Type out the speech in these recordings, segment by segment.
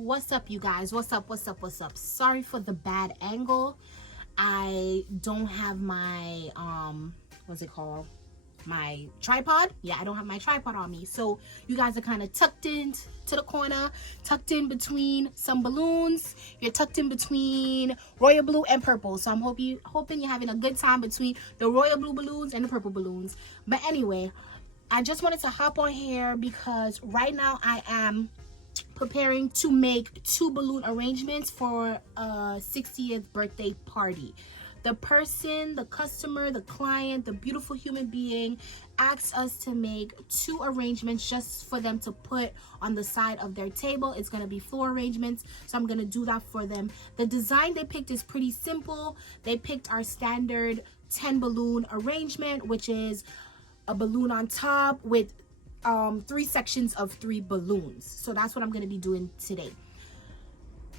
What's up, you guys? What's up? Sorry for the bad angle. I don't have my what's it called, my tripod. Yeah, I don't have my tripod on me, so you guys are kind of tucked in to the corner, tucked in between some balloons. You're tucked in between royal blue and purple, so I'm hoping you're having a good time between the royal blue balloons and the purple balloons. But anyway, I just wanted to hop on here because right now I am preparing to make 2 balloon arrangements for a 60th birthday party. The person, the customer, the client, the beautiful human being asked us to make 2 arrangements just for them to put on the side of their table. It's going to be floor arrangements, so I'm going to do that for them. The design they picked is pretty simple. They picked our standard 10 balloon arrangement, which is a balloon on top with 3 sections of 3 balloons. So that's what I'm going to be doing today.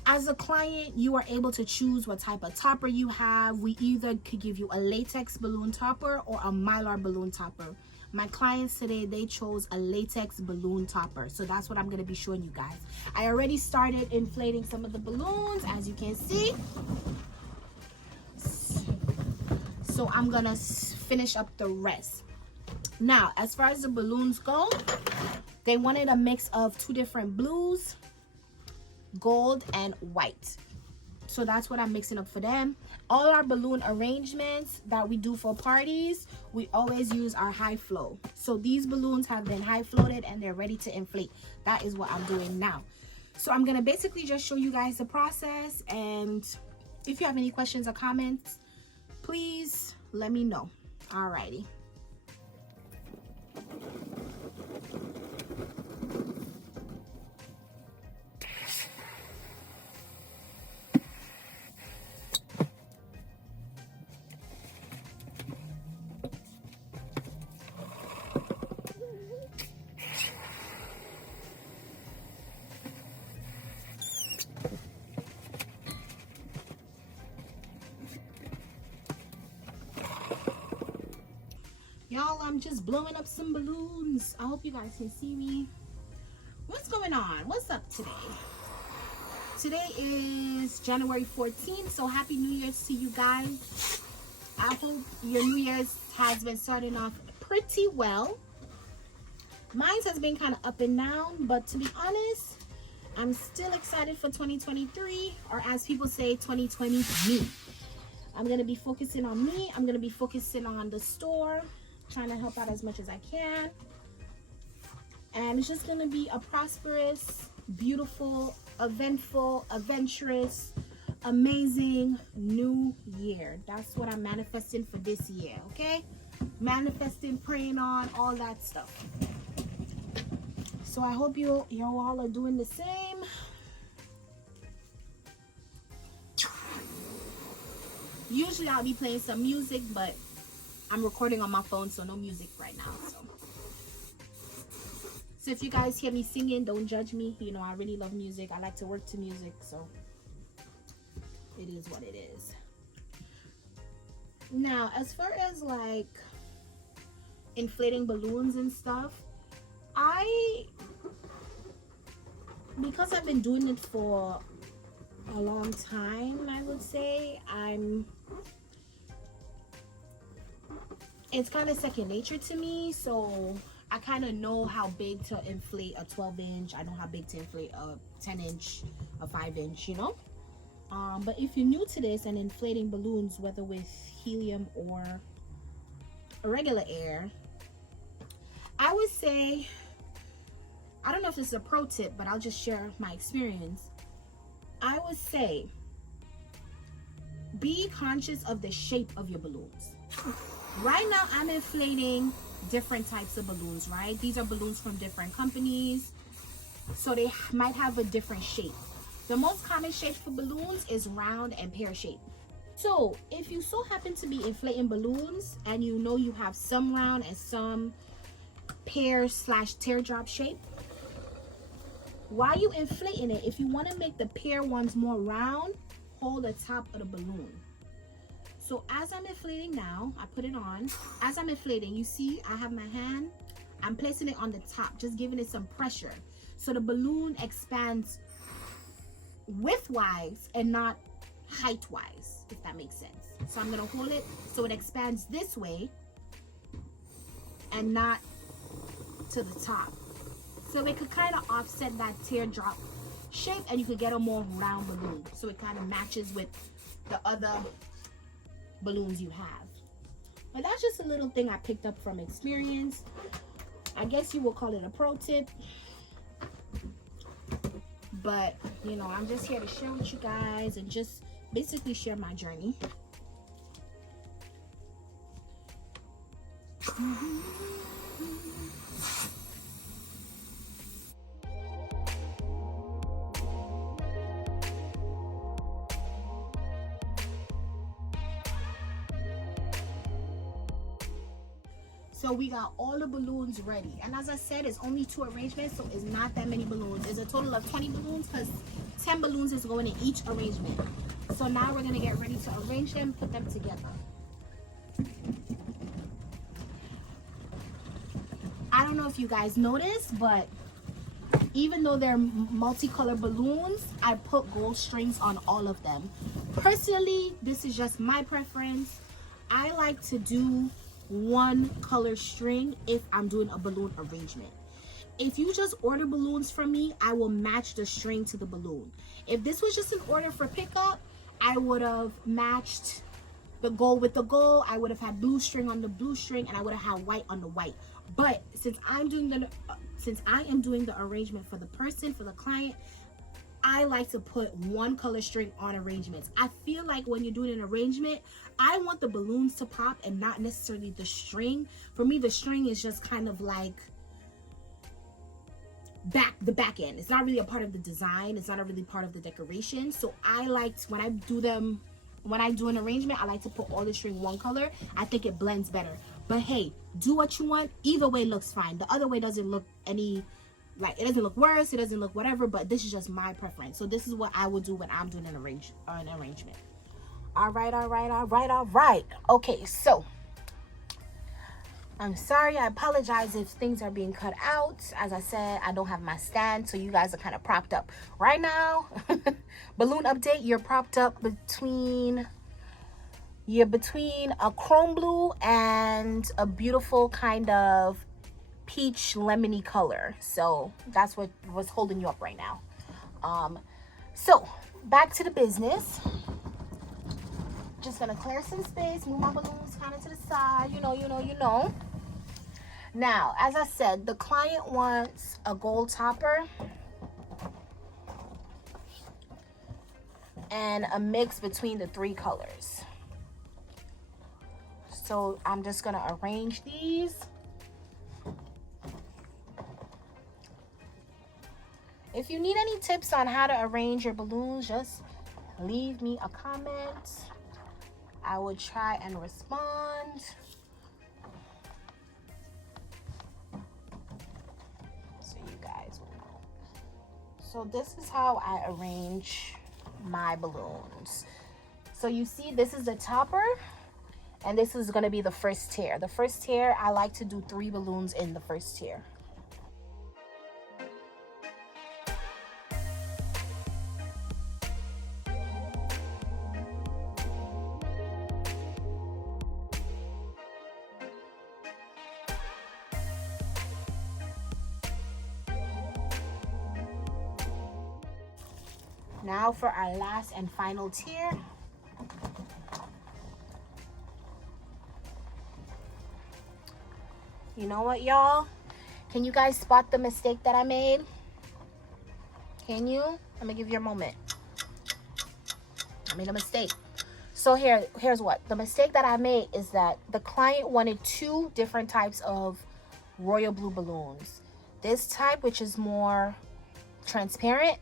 As a client, you are able to choose what type of topper you have. We either could give you a latex balloon topper or a mylar balloon topper. My clients today, they chose a latex balloon topper, so that's what I'm going to be showing you guys. I already started inflating some of the balloons, as you can see, so I'm gonna finish up the rest. Now, as far as the balloons go, they wanted a mix of 2 different blues, gold and white. So that's what I'm mixing up for them. All our balloon arrangements that we do for parties, we always use our high flow. So these balloons have been high floated and they're ready to inflate. That is what I'm doing now. So I'm gonna basically just show you guys the process, and if you have any questions or comments, please let me know. Alrighty. Y'all, I'm just blowing up some balloons. I hope you guys can see me. What's going on? What's up today? Today is January 14th, so happy New Year's to you guys. I hope your New Year's has been starting off pretty well. Mine has been kind of up and down, but to be honest, I'm still excited for 2023, or as people say, 2020 me. I'm going to be focusing on me. I'm going to be focusing on the store, trying to help out as much as I can, and it's just gonna be a prosperous, beautiful, eventful, adventurous, amazing new year. That's what I'm manifesting for this year. Okay, manifesting, praying on, all that stuff. So I hope you all are doing the same. Usually I'll be playing some music, but I'm recording on my phone, so no music right now. So if you guys hear me singing, don't judge me. You know, I really love music. I like to work to music, so it is what it is. Now, as far as like inflating balloons and stuff, because I've been doing it for a long time, I would say, it's kind of second nature to me, so I kind of know how big to inflate a 12-inch. I know how big to inflate a 10-inch, a 5-inch, you know. But if you're new to this and inflating balloons, whether with helium or a regular air, I would say, I don't know if this is a pro tip, but I'll just share my experience. I would say, be conscious of the shape of your balloons. Right now, I'm inflating different types of balloons, right? These are balloons from different companies, so they might have a different shape. The most common shape for balloons is round and pear shape. So if you so happen to be inflating balloons and you know you have some round and some pear/teardrop shape, while you inflating it, if you want to make the pear ones more round, hold the top of the balloon. So as I'm inflating now, I put it on. As I'm inflating, you see I have my hand. I'm placing it on the top, just giving it some pressure. So the balloon expands width-wise and not height-wise, if that makes sense. So I'm gonna hold it so it expands this way and not to the top. So it could kind of offset that teardrop shape, and you could get a more round balloon. So it kind of matches with the other balloons you have. But that's just a little thing I picked up from experience. I guess you will call it a pro tip. But, you know, I'm just here to share with you guys and just basically share my journey. So we got all the balloons ready, and as I said, it's only 2 arrangements, so it's not that many balloons. It's a total of 20 balloons because 10 balloons is going in each arrangement. So now we're gonna get ready to arrange them, put them together. I don't know if you guys noticed, but even though they're multicolored balloons, I put gold strings on all of them. Personally, this is just my preference. I like to do 1 color string if I'm doing a balloon arrangement. If you just order balloons from me, I will match the string to the balloon. If this was just an order for pickup, I would have matched the gold with the gold. I would have had blue string on the blue string, and I would have had white on the white. But since I am doing the arrangement for the person, for the client, I like to put 1 color string on arrangements. I feel like when you're doing an arrangement, I want the balloons to pop and not necessarily the string. For me, the string is just kind of like the back end. It's not really a part of the design. It's not really part of the decoration. So I like to, when I do an arrangement, I like to put all the string 1 color. I think it blends better. But hey, do what you want. Either way looks fine. The other way doesn't look it doesn't look worse, it doesn't look whatever, but this is just my preference. So this is what I would do when I'm doing an arrangement. All right. Okay, so I'm sorry, I apologize if things are being cut out. As I said, I don't have my stand, so you guys are kind of propped up right now. Balloon update, you're propped up between a chrome blue and a beautiful kind of peach lemony color. So that's what was holding you up right now. So back to the business. Just gonna clear some space, move my balloons kind of to the side, you know. Now, as I said, the client wants a gold topper and a mix between the 3 colors. So I'm just gonna arrange these. If you need any tips on how to arrange your balloons, just leave me a comment. I will try and respond. So you guys will know. So this is how I arrange my balloons. So you see, this is the topper, and this is going to be the first tier. The first tier, I like to do 3 balloons in the first tier. Now for our last and final tier. You know what, y'all? Can you guys spot the mistake that I made? Can you? Let me give you a moment. I made a mistake. So here's what. The mistake that I made is that the client wanted 2 different types of royal blue balloons. This type, which is more transparent,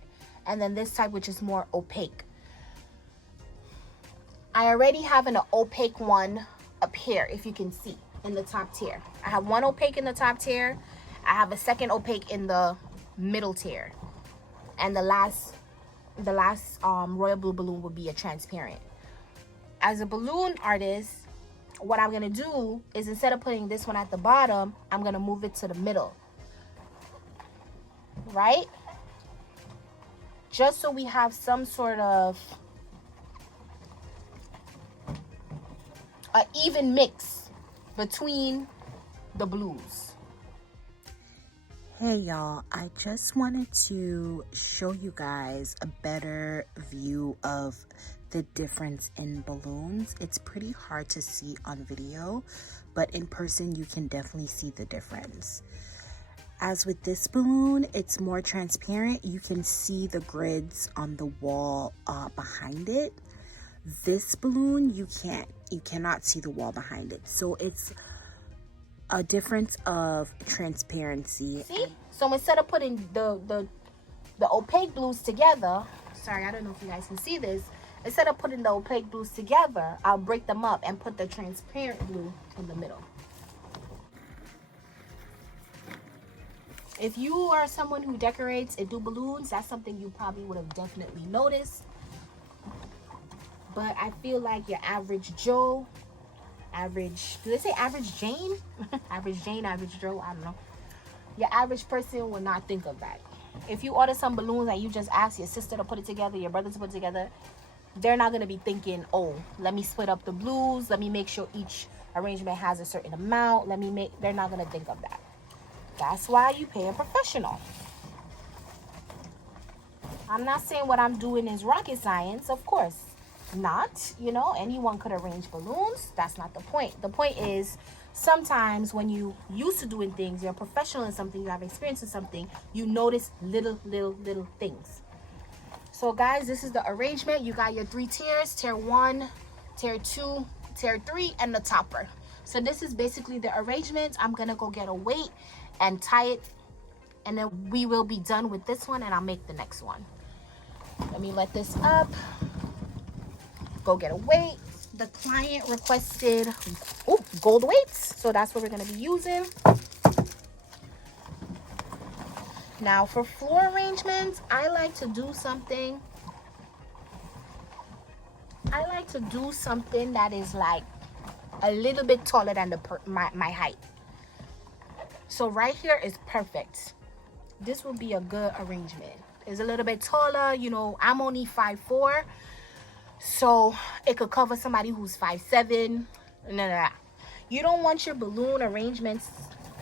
and then this type, which is more opaque. I already have an opaque one up here, if you can see, in the top tier. I have 1 opaque in the top tier. I have a second opaque in the middle tier. And the last royal blue balloon will be a transparent. As a balloon artist, what I'm gonna do is, instead of putting this one at the bottom, I'm gonna move it to the middle, right? just so we have some sort of an even mix between the blues. Hey y'all, I just wanted to show you guys a better view of the difference in balloons. It's pretty hard to see on video, but in person you can definitely see the difference. As with this balloon, it's more transparent. You can see the grids on the wall behind it. This balloon, you cannot see the wall behind it. So it's a difference of transparency. See? So instead of putting the opaque blues together, sorry, I don't know if you guys can see this. Instead of putting the opaque blues together, I'll break them up and put the transparent blue in the middle. If you are someone who decorates and do balloons, that's something you probably would have definitely noticed. But I feel like your average Joe, do they say average Jane? Average Jane, average Joe, I don't know. Your average person will not think of that. If you order some balloons and you just ask your sister to put it together, your brother to put it together, they're not going to be thinking, oh, let me split up the blues. Let me make sure each arrangement has a certain amount. They're not going to think of that. That's why you pay a professional. I'm not saying what I'm doing is rocket science, of course. Not, anyone could arrange balloons. That's not the point. The point is, sometimes when you used to doing things, you're a professional in something, you have experience in something, you notice little things. So guys, this is the arrangement. You got your 3 tiers, tier 1, tier 2, tier 3, and the topper. So this is basically the arrangement. I'm gonna go get a weight and tie it, and then we will be done with this one, and I'll make the next one. Let me let this up. Go get a weight. The client requested gold weights, so that's what we're going to be using. Now for floor arrangements, I like to do something that is like a little bit taller than my height. So right here is perfect. This will be a good arrangement. It's a little bit taller, I'm only 5'4", so it could cover somebody who's 5'7". No. You don't want your balloon arrangements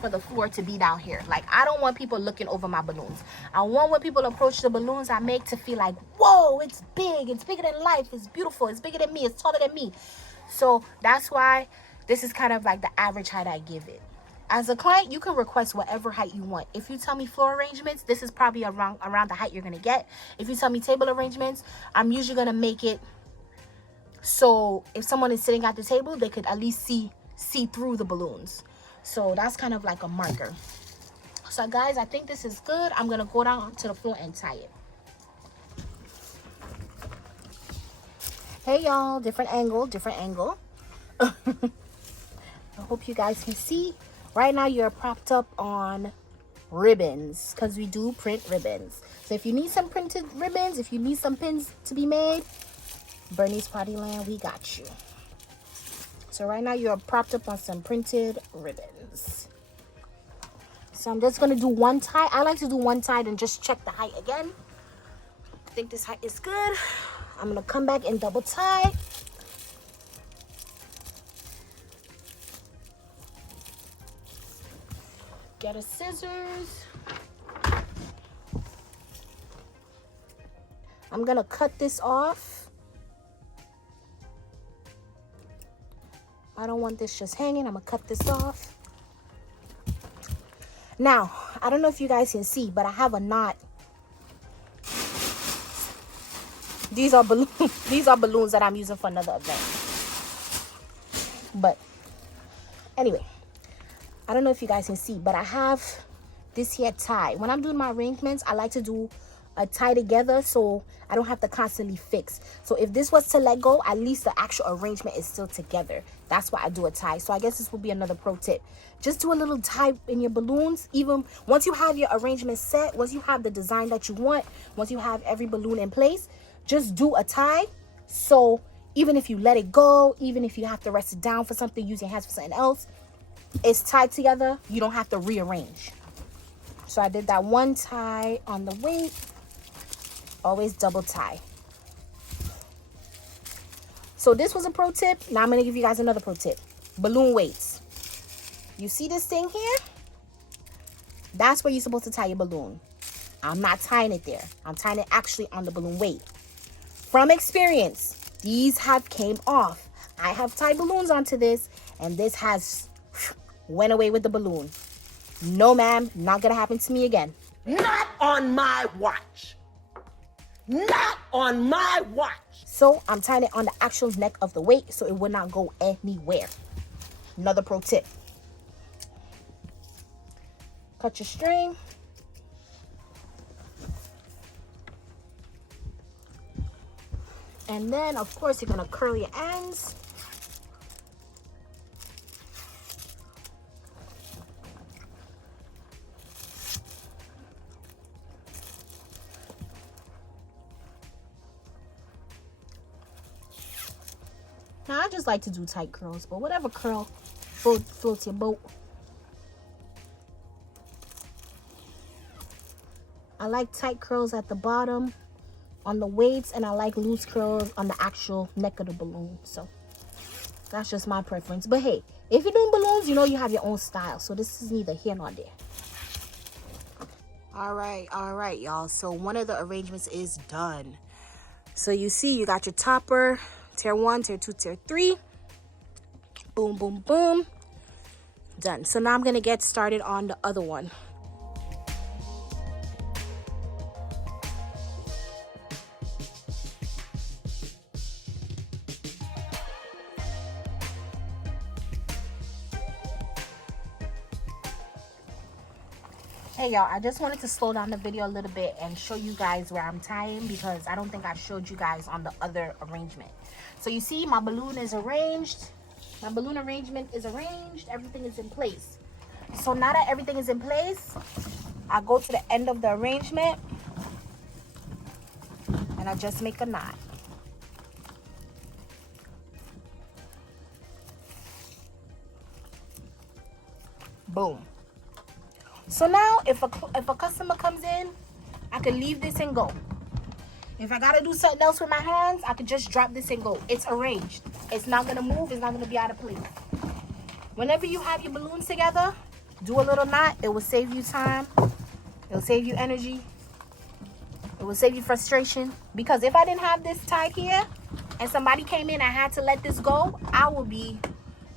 for the floor to be down here. Like, I don't want people looking over my balloons. I want when people approach the balloons I make to feel like, whoa, it's big, it's bigger than life, it's beautiful, it's bigger than me, it's taller than me. So that's why this is kind of like the average height I give it. As a client, you can request whatever height you want. If you tell me floor arrangements, this is probably around the height you're gonna get. If you tell me table arrangements, I'm usually gonna make it so if someone is sitting at the table, they could at least see through the balloons. So that's kind of like a marker. So guys, I think this is good. I'm gonna go down to the floor and tie it. Hey y'all, different angle. I hope you guys can see. Right now you're propped up on ribbons because we do print ribbons. So if you need some printed ribbons, if you need some pins to be made, Bernice Partyland, we got you. So right now you're propped up on some printed ribbons. So I'm just going to do one tie. I like to do one tie and just check the height again. I think this height is good. I'm going to come back and double tie. Get a scissors. I'm going to cut this off. I don't want this just hanging. I'm going to cut this off. Now, I don't know if you guys can see, but I have a knot. These are balloons that I'm using for another event. But anyway, I don't know if you guys can see, but I have this here tie. When I'm doing my arrangements, I like to do a tie together so I don't have to constantly fix. So if this was to let go, at least the actual arrangement is still together. That's why I do a tie. So I guess this will be another pro tip. Just do a little tie in your balloons. Even once you have your arrangement set, once you have the design that you want, once you have every balloon in place, just do a tie. So even if you let it go, even if you have to rest it down for something, use your hands for something else, it's tied together. You don't have to rearrange. So I did that one tie on the weight. Always double tie. So this was a pro tip. Now I'm going to give you guys another pro tip. Balloon weights. You see this thing here? That's where you're supposed to tie your balloon. I'm not tying it there. I'm tying it actually on the balloon weight. From experience, these have came off. I have tied balloons onto this, and this has went away with the balloon. No, ma'am, not gonna happen to me again. Not on my watch. Not on my watch. So I'm tying it on the actual neck of the weight so it will not go anywhere. Another pro tip. Cut your string. And then, of course, you're going to curl your ends. Now, I just like to do tight curls, but whatever curl floats your boat. I like tight curls at the bottom on the weights, and I like loose curls on the actual neck of the balloon. So that's just my preference. But hey, if you're doing balloons, you know you have your own style. So this is neither here nor there. All right, y'all. So one of the arrangements is done. So you see, you got your topper, tier 1, tier 2, tier 3. Boom, boom, boom. Done. So now I'm going to get started on the other one. Hey y'all, I just wanted to slow down the video a little bit and show you guys where I'm tying, because I don't think I showed you guys on the other arrangement. So you see, my balloon is arranged. My balloon arrangement is arranged. Everything is in place. So now that everything is in place, I go to the end of the arrangement and I just make a knot. Boom. So now, if a customer comes in, I can leave this and go. If I gotta do something else with my hands, I can just drop this and go. It's arranged. It's not gonna move. It's not gonna be out of place. Whenever you have your balloons together, do a little knot. It will save you time. It will save you energy. It will save you frustration. Because if I didn't have this tied here, and somebody came in and I had to let this go, I would be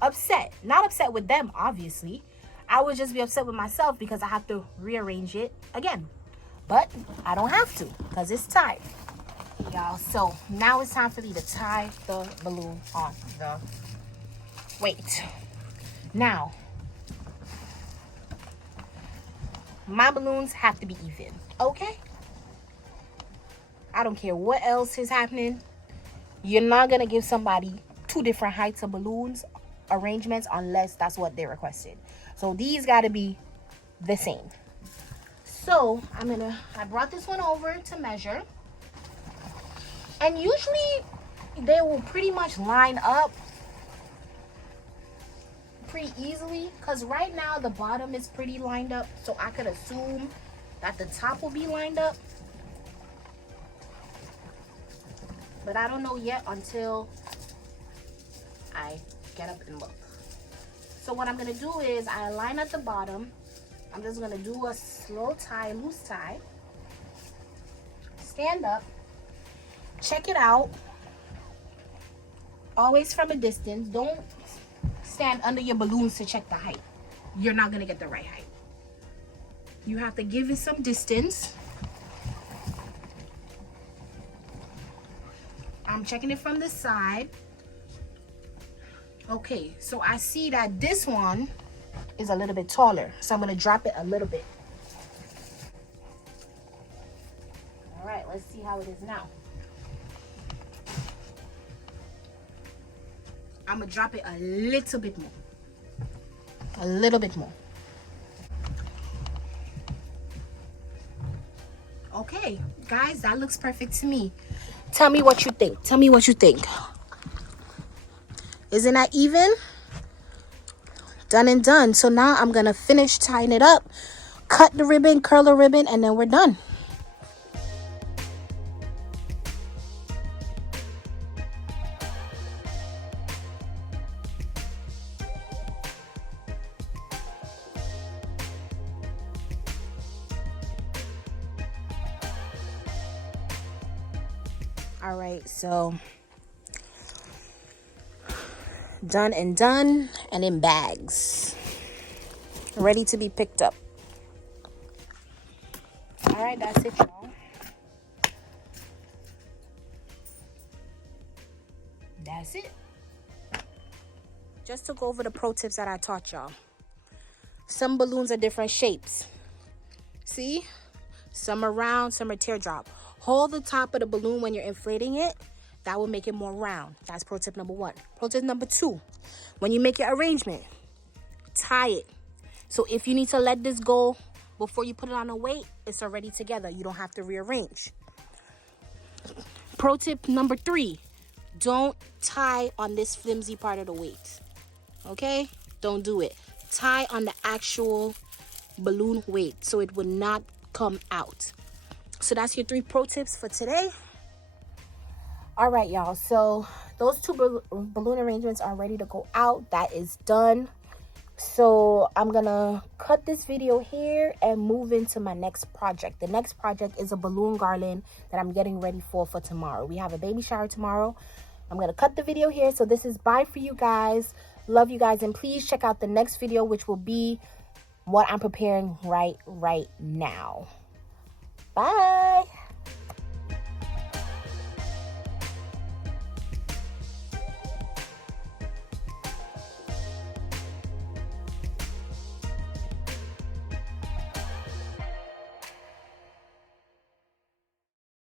upset. Not upset with them, obviously. I would just be upset with myself because I have to rearrange it again. But I don't have to because it's tied. Y'all, so now it's time for me to tie the balloon on the weight. Now, my balloons have to be even, okay? I don't care what else is happening. You're not going to give somebody two different heights of balloons arrangements unless that's what they requested. So these got to be the same. So I brought this one over to measure. And usually they will pretty much line up pretty easily. Because right now the bottom is pretty lined up. So I could assume that the top will be lined up. But I don't know yet until I get up and look. So what I'm going to do is I line at the bottom. I'm just going to do a slow tie, loose tie. Stand up. Check it out. Always from a distance. Don't stand under your balloons to check the height. You're not going to get the right height. You have to give it some distance. I'm checking it from the side. Okay, so I see that this one is a little bit taller. So I'm going to drop it a little bit. All right, let's see how it is now. I'm going to drop it a little bit more. A little bit more. Okay, guys, that looks perfect to me. Tell me what you think. Tell me what you think. Isn't that even? Done and done. So now I'm going to finish tying it up, cut the ribbon, curl the ribbon, and then we're done. All right, so done and done, and in bags, ready to be picked up. All right, that's it, y'all. That's it. Just to go over the pro tips that I taught y'all. Some balloons are different shapes. See? Some are round, some are teardrop. Hold the top of the balloon when you're inflating it. That will make it more round. That's pro tip number 1. Pro tip number 2. When you make your arrangement, tie it. So if you need to let this go before you put it on a weight, it's already together. You don't have to rearrange. Pro tip number 3. Don't tie on this flimsy part of the weight. Okay? Don't do it. Tie on the actual balloon weight so it will not come out. So that's your 3 pro tips for today. All right, y'all. So those 2 balloon arrangements are ready to go out. That is done. So I'm gonna cut this video here and move into my next project. The next project is a balloon garland that I'm getting ready for tomorrow. We have a baby shower tomorrow. I'm gonna cut the video here. So this is bye for you guys. Love you guys, and please check out the next video, which will be what I'm preparing right now. Bye.